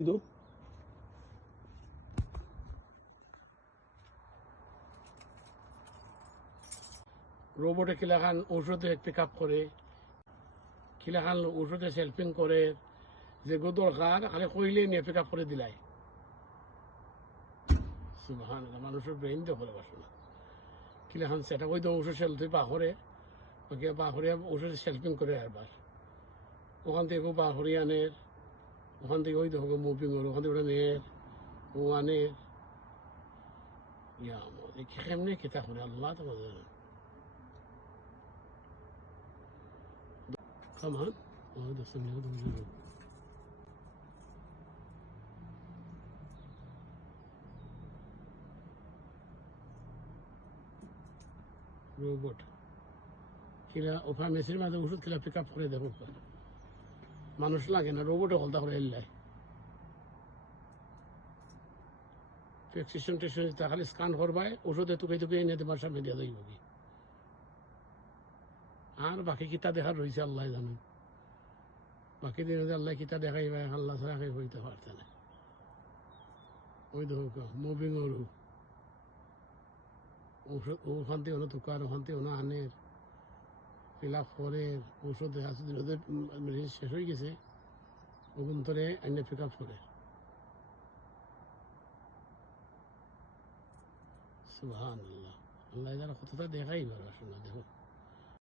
কিন্তু রোবটে কিলাখান ঔষধে pick up করে কিলাখান ঔষধে সেলফিং করে যেগুলো দরকার খালি কইলে নিয়ে পিক আপ করে দিলাই সুবহানাল্লাহ মানুষের ব্রেইন তো ভালো বাসো না কিলাখান সেটা ওই তো ঔষধ সেলফি পাহরে ওকে পাহরে ঔষধে সেলফিং করে আরবার ওখান থেকে পাহরি আনের ওখান থেকে ওই দেখো মুভিং ওর ওখান থেকে ওটা মেয়ের ও আনের ইয়া কেমনে কেতা করে আল্লাহ তো Come on. Oh, there's some other one. Robot কিলা ও ফার্মেসির মাঝে ওষুধ কিলা পিক আপ করে দেবো মানুষ লাগে না রোবটে হলতা করে এলাই প্রেসক্রিপশন টেকশন খালি স্ক্যান করবাই ওষুধে তুকে তুকে এনে তোমার সামনে দিয়ে যাইব কি আর বাকি কিতা দেখার রয়েছে আল্লাহ জানেন বাকি দিন আল্লাহ কিতা দেখাইবা আল্লাহ ছাড়া হইতে পারতে না ওই দেখো মুভিং ওরু ঔষধ ওখান থেকে হলো দোকান ওখান থেকে হলো আনের ফিল আপ করে ঔষধ আছে ওদের শেষ হয়ে গেছে ওখান ধরে আইনে পিক আপ করে সুবহানাল্লাহ আল্লাহ যারা কতটা দেখাই পারবে আসলে দেখো